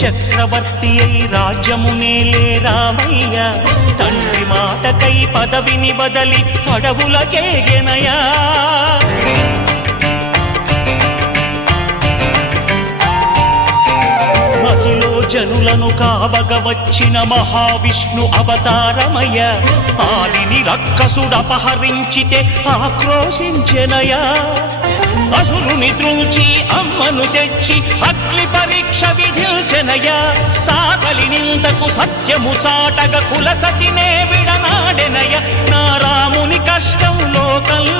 చక్రవర్తి అయి రాజ్యమునేలే రామయ్య తండ్రి మాటకై పదవిని బదలి అడవులకేగెనయా మహిలో జనులను కావగ వచ్చిన మహావిష్ణు అవతారమయ ఆలిని రక్కసుడపహరించితే ఆక్రోశించెనయా అసురుని త్రుంచి అమ్మను తెచ్చి అగ్ని పరీక్ష విధించెనయా సాగలి నిందకు సత్యము చాటగ కులసతినే విడనాడెనయ నా రాముని కష్టం లోకంలో